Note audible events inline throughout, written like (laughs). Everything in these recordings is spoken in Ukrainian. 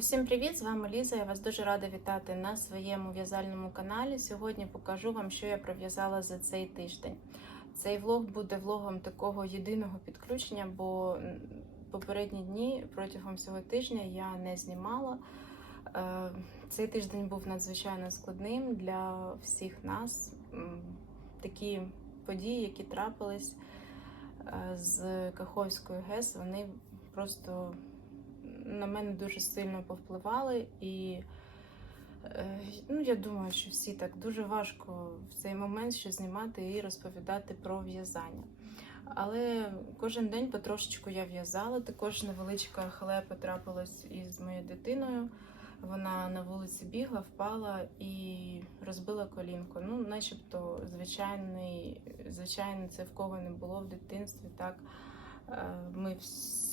Усім привіт! З вами Ліза. Я вас дуже рада вітати на своєму в'язальному каналі. Сьогодні покажу вам, що я пров'язала за цей тиждень. Цей влог буде влогом такого єдиного підключення, бо попередні дні протягом цього тижня я не знімала. Е, Цей тиждень був надзвичайно складним для всіх нас. Такі події, які трапились е, з Каховською ГЕС, вони просто на мене дуже сильно повпливали, і е, ну, я думаю, що всі так дуже важко в цей момент ще знімати і розповідати про в'язання. Але кожен день потрошечку я в'язала. Також невеличка халепа трапилась із моєю дитиною. Вона на вулиці бігла, впала і розбила колінко. Ну, начебто, звичайний, звичайно, це в кого не було в дитинстві. Так Е, ми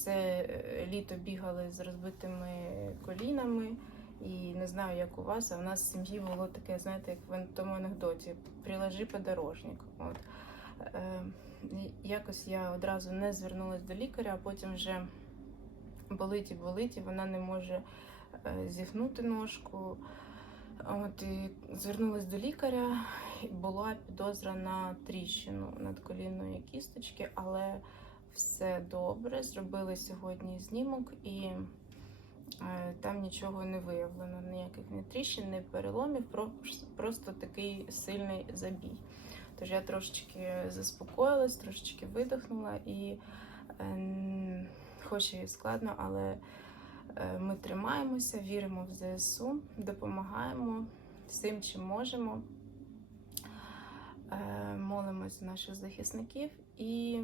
все літо бігали з розбитими колінами. І не знаю, як у вас, а в нас в сім'ї було таке, знаєте, як в тому анекдоті приложи подорожник. От. Е, якось я одразу не звернулася до лікаря, а потім вже болить і болить, і вона не може е, зігнути ножку. От, і звернулася до лікаря, і була підозра на тріщину надколінної кісточки, але все добре. Зробили сьогодні знімок і е, там нічого не виявлено, ніяких ні тріщин, ні переломів, просто такий сильний забій. Тож я трошечки заспокоїлась, трошечки видихнула і е, хоч і складно, але е, ми тримаємося, віримо в ЗСУ, допомагаємо всім, чим можемо. Молимось за наших захисників і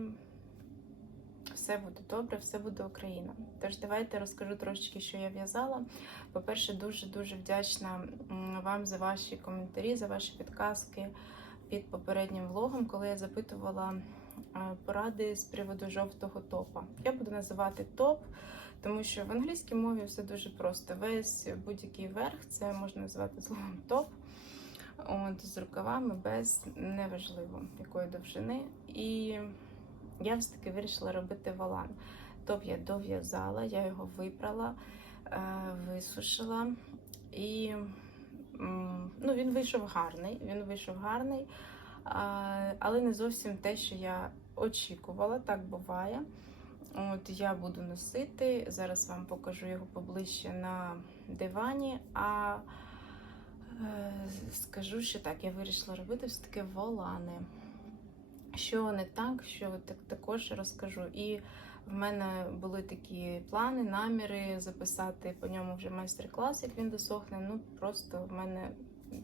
все буде добре, все буде Україна. Тож давайте розкажу трошечки, що я в'язала. По-перше, дуже-дуже вдячна вам за ваші коментарі, за ваші підказки під попереднім влогом, коли я запитувала е, поради з приводу жовтого топа. Я буду називати топ, тому що в англійській мові все дуже просто. Весь будь-який верх це можна назвати словом топ. От, з рукавами без неважливо якої довжини. І я все таки вирішила робити валан. Топ я дов'язала, я його випрала, е, висушила. І ну, він вийшов гарний. Він вийшов гарний, але не зовсім те, що я очікувала, так буває. От я буду носити. Зараз вам покажу його поближче на дивані. А е, скажу, що так, я вирішила робити все таки волани що не так, що так також розкажу. І в мене були такі плани, наміри записати по ньому вже майстер-клас, як він досохне. Ну просто в мене,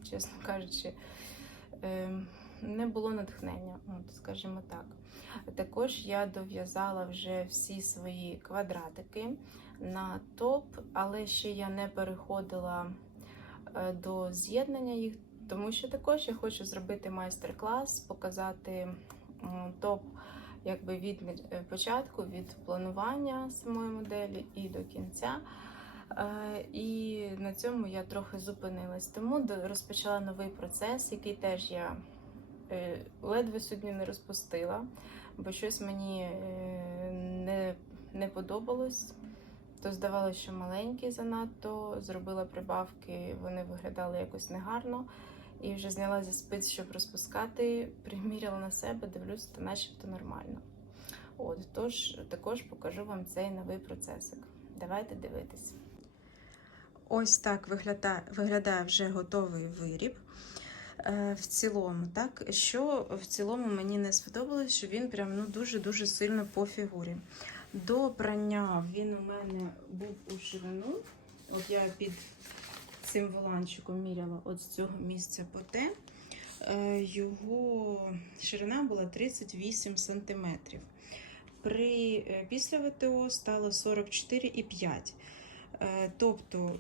чесно кажучи, ем, не було натхнення, от, скажімо так. Також я дов'язала вже всі свої квадратики на топ, але ще я не переходила е, до з'єднання їх, тому що також я хочу зробити майстер-клас, показати топ якби від е, початку, від планування самої моделі і до кінця. Е, І на цьому я трохи зупинилась. Тому розпочала новий процес, який теж я е, ледве сьогодні не розпустила, бо щось мені е, не, не подобалось. То здавалося, що маленькі занадто, зробила прибавки, вони виглядали якось негарно. І вже зняла зі спиць, щоб розпускати, приміряла на себе, дивлюся, то начебто нормально. От, тож також покажу вам цей новий процесик. Давайте дивитись. Ось так виглядає, виглядає вже готовий виріб. Е, В цілому, так, що в цілому мені не сподобалось, що він прям ну, дуже-дуже сильно по фігурі. До прання він у мене був у ширину. От я під цим воланчиком міряла от з цього місця по те. Е, Його ширина була 38 см. При, е, після ВТО стало 44,5. Е, Тобто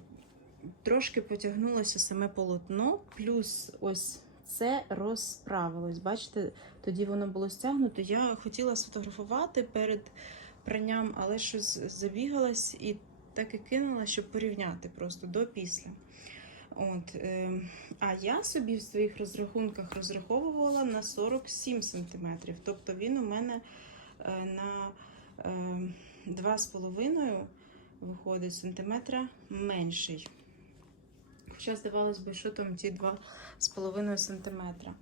трошки потягнулося саме полотно, плюс ось це розправилось. Бачите, тоді воно було стягнуто. Я хотіла сфотографувати перед пранням, але щось забігалась і так і кинула, щоб порівняти просто до після. От, е, а я собі в своїх розрахунках розраховувала на 47 см. Тобто він у мене е, на е, 2,5 виходить сантиметра менший. Хоча, здавалось би, що там ті 2,5 сантиметра.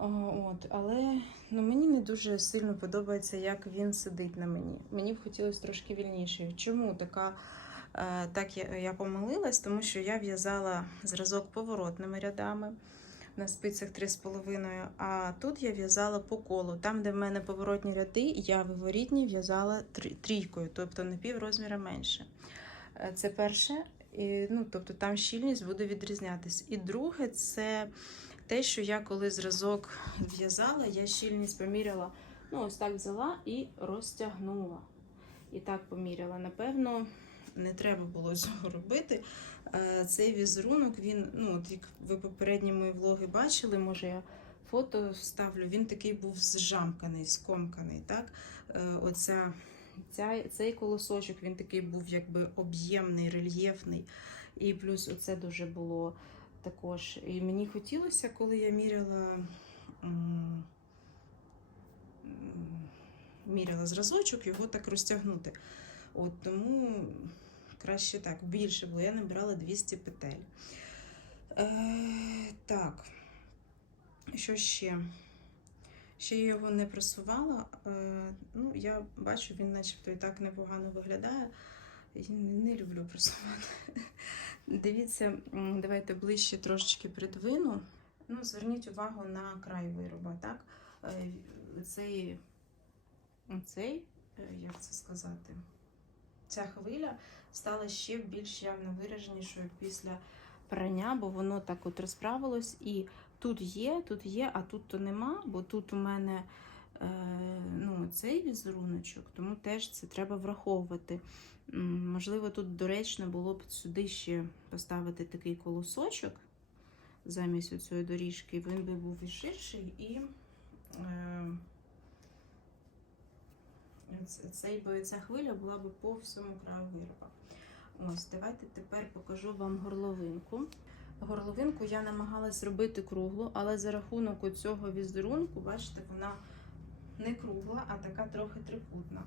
От, але ну, мені не дуже сильно подобається, як він сидить на мені. Мені б хотілося трошки вільніше. Чому така, е, так я, я помилилась? Тому що я в'язала зразок поворотними рядами на спицях 3,5, а тут я в'язала по колу. Там, де в мене поворотні ряди, я виворітні в'язала трі- трійкою, тобто на пів розміра менше. Е, Це перше, і, ну, тобто там щільність буде відрізнятись. І друге, це те, що я коли зразок в'язала, я щільність поміряла, ну, ось так взяла і розтягнула. І так поміряла. Напевно, не треба було цього робити. Е, Цей візерунок, він, ну, от як ви попередні мої влоги бачили, може я фото вставлю, він такий був зжамканий, скомканий. Так? Е, Оця, ця, цей колосочок, він такий був якби об'ємний, рельєфний. І плюс оце дуже було також. І мені хотілося, коли я міряла, міряла зразочок, його так розтягнути. От тому краще так, більше, бо я набирала 200 петель. Е, так, що ще? Ще я його не просувала. Е, ну, я бачу, він начебто і так непогано виглядає. Я не люблю просувати. Дивіться, давайте ближче трошечки придвину. Ну, зверніть увагу на край вироба, так? Е, Цей, цей, е, як це сказати, ця хвиля стала ще більш явно вираженішою після прання, бо воно так от розправилось. І тут є, тут є, а тут то нема, бо тут у мене е, ну, цей візеруночок, тому теж це треба враховувати. Можливо, тут доречно було б сюди ще поставити такий колосочок замість цієї доріжки. Він би був і ширший, і е, цей би, ця хвиля була б по всьому краю вироба. Ось, давайте тепер покажу вам горловинку. Горловинку я намагалась робити круглу, але за рахунок цього візерунку, бачите, вона не кругла, а така трохи трикутна.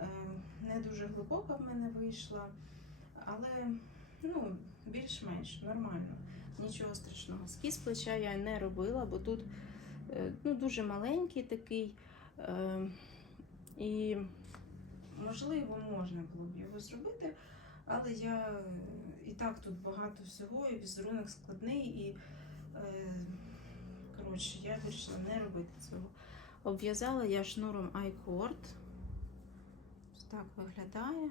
Е, Не дуже глибока в мене вийшла, але ну, більш-менш нормально, нічого страшного. Скіз плеча я не робила, бо тут е, ну, дуже маленький такий. е, І, можливо, можна було б його зробити, але я і так тут багато всього, і візерунок складний, і коротше, я вирішила не робити цього. Обв'язала я шнуром iCord. Так виглядає.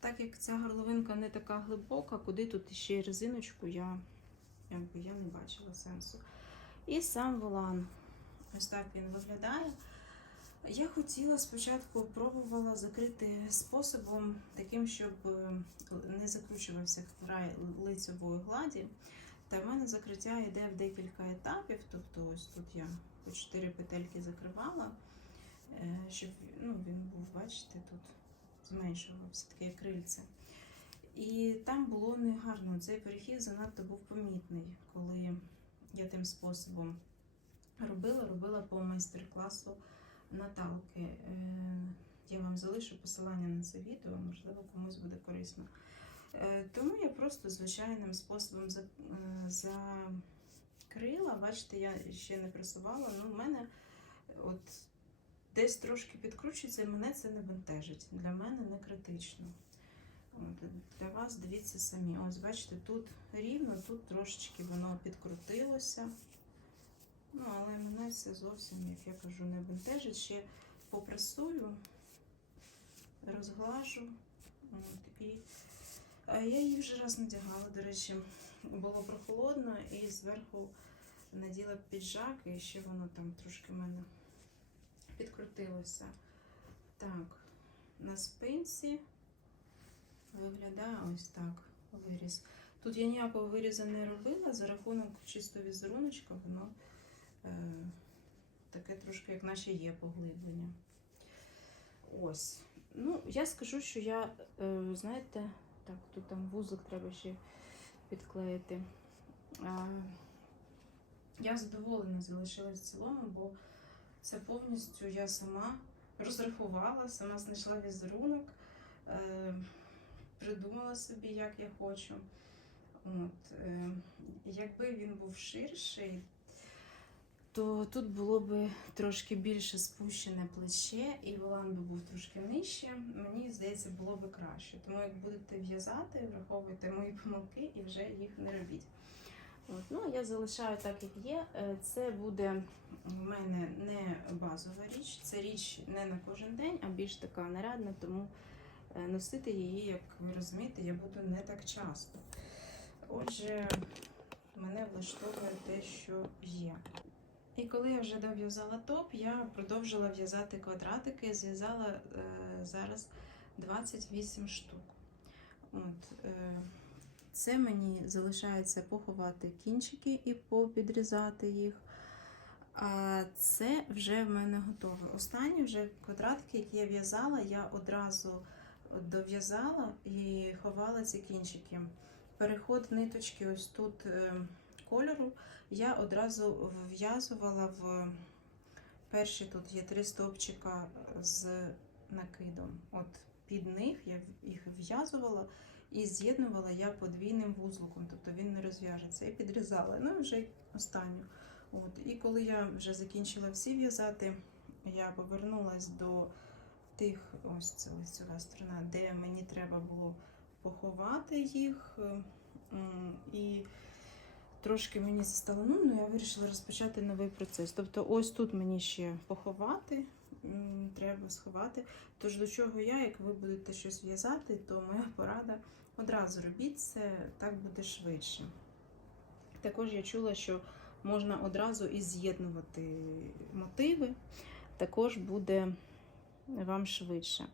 Так як ця горловинка не така глибока, куди тут ще резиночку, я, якби, я не бачила сенсу. І сам волан. Ось так він виглядає. Я хотіла спочатку пробувала закрити способом таким, щоб е, не закручувався край лицевої гладі. Та в мене закриття йде в декілька етапів. Тобто, ось тут я по 4 петельки закривала, щоб ну, він був, бачите, тут зменшувався таке крильце. І там було негарно. Цей перехід занадто був помітний, коли я тим способом робила, робила по майстер-класу Наталки. Е, Я вам залишу посилання на це відео, можливо, комусь буде корисно. Е, Тому я просто звичайним способом е, закрила. Бачите, я ще не пресувала, але в мене от десь трошки підкручується, і мене це не бентежить. Для мене не критично. Для вас дивіться самі. Ось, бачите, тут рівно, тут трошечки воно підкрутилося. Ну, але мене це зовсім, як я кажу, не бентежить. Ще попресую, розглажу. От, і я її вже раз надягала, до речі, було прохолодно і зверху наділа піджак, і ще воно там трошки в мене підкрутилося. Так, на спинці виглядає ось так виріз. Тут я ніякого вирізу не робила, за рахунок чисто візеруночка, воно е, таке трошки, як наче є поглиблення. Ось. Ну, я скажу, що я, е, знаєте, так, тут там вузлик треба ще підклеїти. А, я задоволена залишилась в цілому, бо це повністю я сама розрахувала, сама знайшла візерунок, е, придумала собі, як я хочу. От, е, якби він був ширший, то тут було б трошки більше спущене плече, і волан би був трошки нижче. Мені здається, було б краще. Тому як будете в'язати, враховуйте мої помилки і вже їх не робіть. От, ну, я залишаю так, як є. Е, Це буде в мене не базова річ, це річ не на кожен день, а більш така нарядна, тому е, носити її, як ви розумієте, я буду не так часто. Отже, мене влаштовує те, що є. І коли я вже дов'язала топ, я продовжила в'язати квадратики, зв'язала е, зараз 28 штук. От, е, це мені залишається поховати кінчики і попідрізати їх. А це вже в мене готове. Останні вже квадратики, які я в'язала, я одразу дов'язала і ховала ці кінчики. Переход ниточки ось тут е, кольору я одразу вв'язувала в перші тут є три стовпчика з накидом. От під них я їх в'язувала і з'єднувала я подвійним вузликом, тобто він не розв'яжеться. І підрізала. Ну і вже останню. От. І коли я вже закінчила всі в'язати, я повернулася до тих, ось це лицева сторона, де мені треба було поховати їх. І трошки мені це стало нудно, я вирішила розпочати новий процес. Тобто, ось тут мені ще поховати, треба сховати. Тож до чого я, як ви будете щось в'язати, то моя порада одразу робіть це, так буде швидше. Також я чула, що можна одразу і з'єднувати мотиви, також буде вам швидше.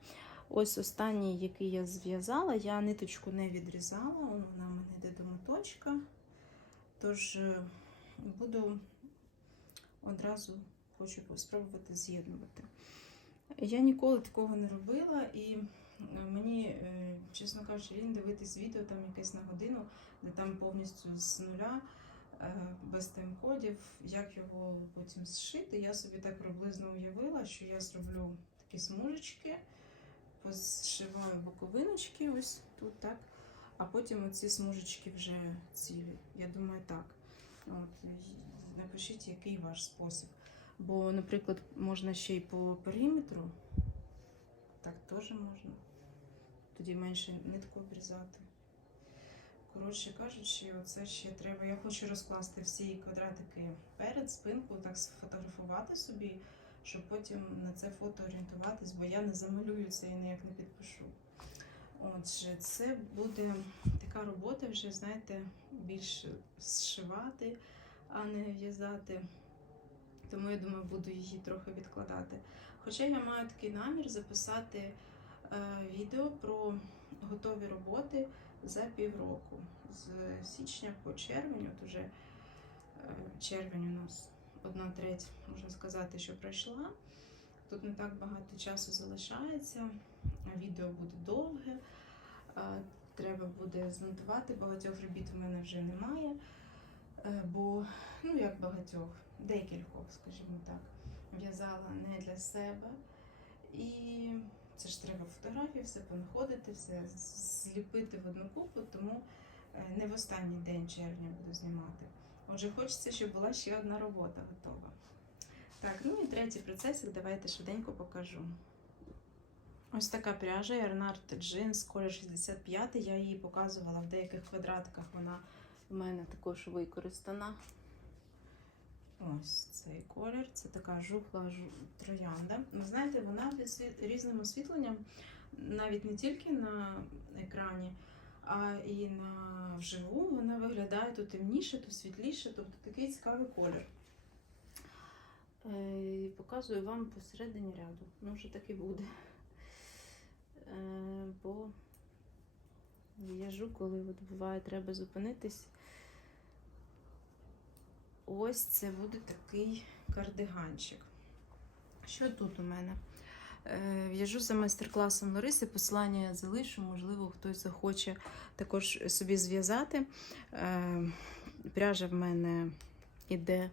Ось останній, який я зв'язала, я ниточку не відрізала, вона в мене йде до моточка. Тож е, буду одразу хочу спробувати з'єднувати. Я ніколи такого не робила, і е, мені, е, чесно кажучи, лінь дивитись відео там якесь на годину, де там повністю з нуля, е, без тайм-кодів, як його потім зшити. Я собі так приблизно уявила, що я зроблю такі смужечки, позшиваю боковиночки, ось тут так. А потім оці смужечки вже цілі. Я думаю, так. От, напишіть, який ваш спосіб. Бо, наприклад, можна ще й по периметру. Так теж можна. Тоді менше нитку обрізати. Коротше кажучи, оце ще треба. Я хочу розкласти всі квадратики перед спинку, так сфотографувати собі, щоб потім на це фото орієнтуватись, бо я не замалюю це і ніяк не підпишу. Отже, це буде така робота, вже, знаєте, більш зшивати, а не в'язати. Тому я думаю, буду її трохи відкладати. Хоча я маю такий намір записати е, відео про готові роботи за півроку. З січня по червень, от уже е, червень у нас одна треть, можна сказати, що пройшла. Тут не так багато часу залишається. Відео буде довге, а, треба буде змонтувати. Багатьох робіт у мене вже немає, е, бо, ну як багатьох, декількох, скажімо так, в'язала не для себе. І це ж треба фотографії, все понаходити, все зліпити в одну купу, тому е, не в останній день червня буду знімати. Отже, хочеться, щоб була ще одна робота готова. Так, ну і третій процесик, давайте швиденько покажу. Ось така пряжа Ярнард Jeans колір 65. Я її показувала в деяких квадратках. Вона в мене також використана. Ось цей колір. Це така жухла троянда. Ви знаєте, вона під різним освітленням, навіть не тільки на екрані, а і на вживу. Вона виглядає то темніше, то світліше, тобто такий цікавий колір. Е, Показую вам посередині ряду. Може так і буде. Е, Бо в'яжу, коли от буває, треба зупинитись. Ось це буде такий кардиганчик. Що тут у мене? Е, В'яжу за майстер-класом Лариси, послання я залишу, можливо, хтось захоче також собі зв'язати. Е, Пряжа в мене іде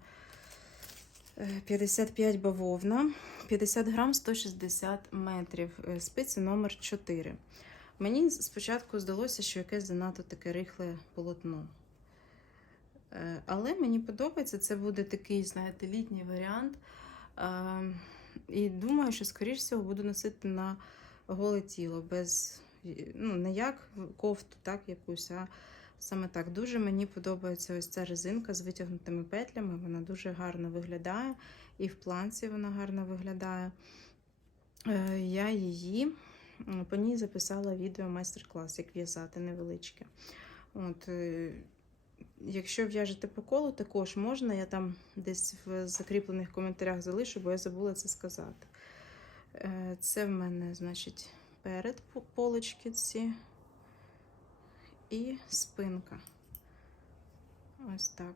Е, 55 бавовна, 50 грам 160 метрів. Е, Спиці номер 4. Мені спочатку здалося, що якесь занадто таке рихле полотно. Е, Але мені подобається, це буде такий, знаєте, літній варіант. Е, І думаю, що, скоріш всього, буду носити на голе тіло, без, ну, не як кофту, так, якусь, а саме так. Дуже мені подобається ось ця резинка з витягнутими петлями. Вона дуже гарно виглядає, і в планці вона гарно виглядає. Е, Я її по ній записала відео майстер-клас, як в'язати невеличке. От, якщо в'яжете по колу, також можна. Я там десь в закріплених коментарях залишу, бо я забула це сказати. Е, Це в мене, значить, перед полочки ці і спинка. Ось так.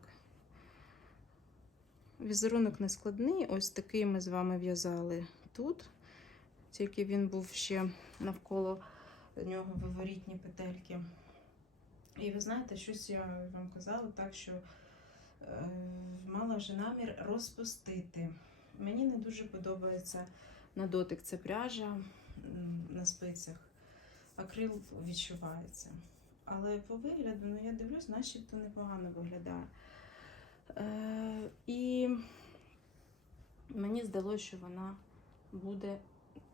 Візерунок не складний. Ось такий ми з вами в'язали тут. Тільки він був ще навколо нього виворітні петельки. І ви знаєте, щось я вам казала так, що е, мала вже намір розпустити. Мені не дуже подобається на дотик ця пряжа на спицях. Акрил відчувається. Але по вигляду, ну я дивлюсь, начебто непогано виглядає. Е, і мені здалося, що вона буде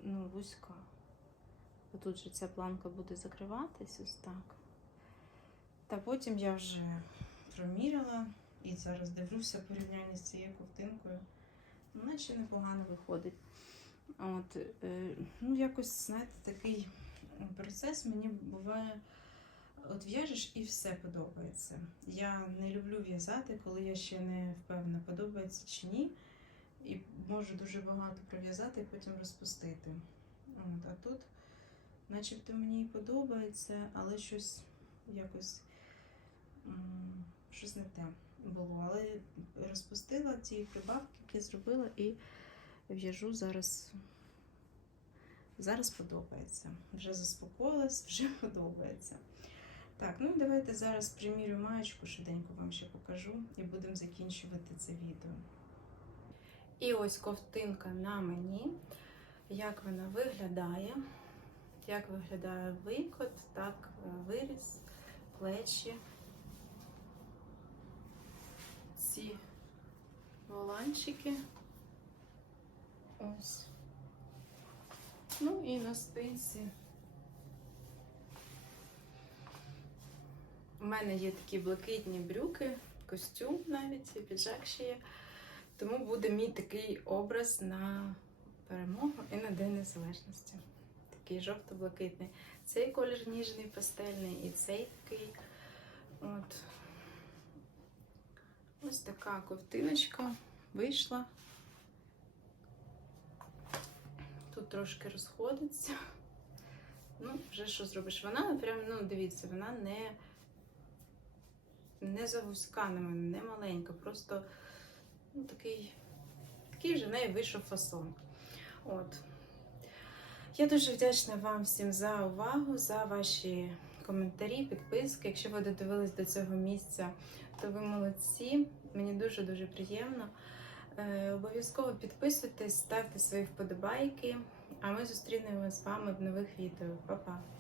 ну, вузька. Тут же ця планка буде закриватись ось так. Та потім я вже проміряла і зараз дивлюся порівняння з цією ковтинкою. Ну, Наче непогано виходить. От, е, ну, якось, знаєте, такий процес мені буває. От в'яжеш і все подобається. Я не люблю в'язати, коли я ще не впевнена, подобається чи ні. І можу дуже багато пров'язати і потім розпустити. От, а тут, начебто, мені і подобається, але щось якось щось не те було. Але розпустила ті прибавки, які зробила, і в'яжу зараз. Зараз подобається. Вже заспокоїлась, вже (laughs) подобається. Так, ну давайте зараз примірю маєчку, швиденько вам ще покажу і будемо закінчувати це відео. І ось ковтинка на мені. Як вона виглядає? Як виглядає викот, так, виріз, плечі. Ці воланчики. Ось. Ну і на спинці. У мене є такі блакитні брюки, костюм навіть, і піджак ще є. Тому буде мій такий образ на перемогу і на День Незалежності. Такий жовто-блакитний. Цей колір ніжний, пастельний, і цей такий. От. Ось така ковтиночка вийшла. Тут трошки розходиться. Ну, вже що зробиш? Вона прям, ну, дивіться, вона не, не завузька на мене, не маленька, просто ну, такий, такий вже в неї вийшов фасон. От. Я дуже вдячна вам всім за увагу, за ваші коментарі, підписки. Якщо ви додивились до цього місця, то ви молодці. Мені дуже-дуже приємно. Е, обов'язково підписуйтесь, ставте свої вподобайки. А ми зустрінемось з вами в нових відео. Па-па!